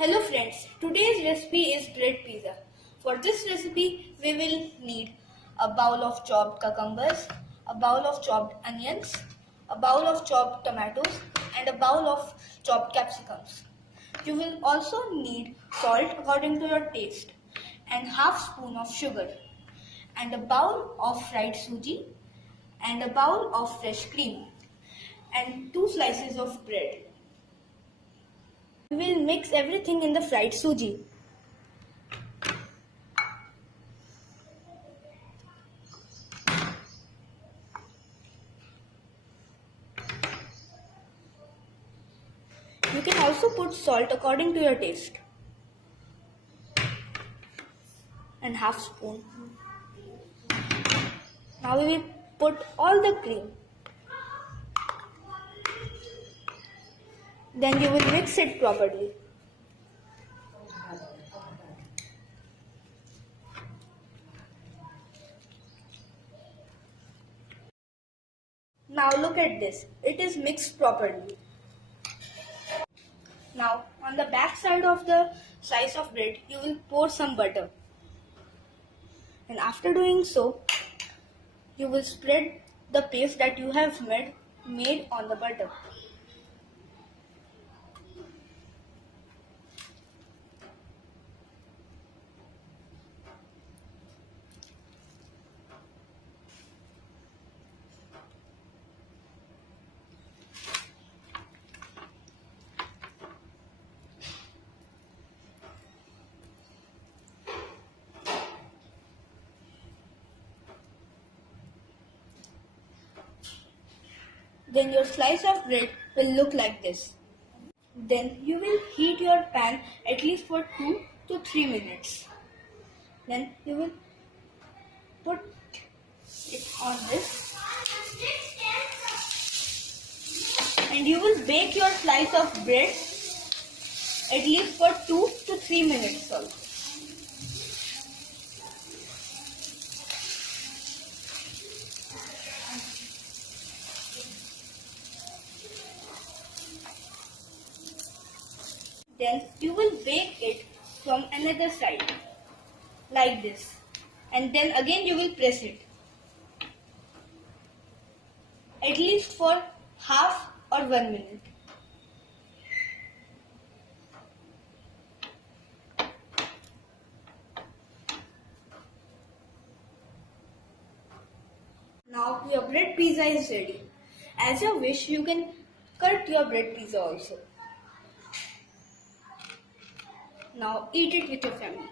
Hello friends, today's recipe is bread pizza. For this recipe, we will need a bowl of chopped cucumbers, a bowl of chopped onions, a bowl of chopped tomatoes, and a bowl of chopped capsicums. You will also need salt according to your taste, and half spoon of sugar, and a bowl of fried suji, and a bowl of fresh cream, and 2 slices of bread. We will mix everything in the fried suji. You can also put salt according to your taste. And half spoon. Now we will put all the cream. Then you will mix it properly. Now look at this. It is mixed properly. Now on the back side of the slice of bread, you will pour some butter. And after doing so, you will spread the paste that you have made on the butter. Then your slice of bread will look like this. Then you will heat your pan at least for 2 to 3 minutes. Then you will put it on this and you will bake your slice of bread at least for 2 to 3 minutes also. Then you will bake it from another side like this, and then again you will press it at least for half or 1 minute. Now your bread pizza is ready. As you wish, you can cut your bread pizza also. Now eat it with your family.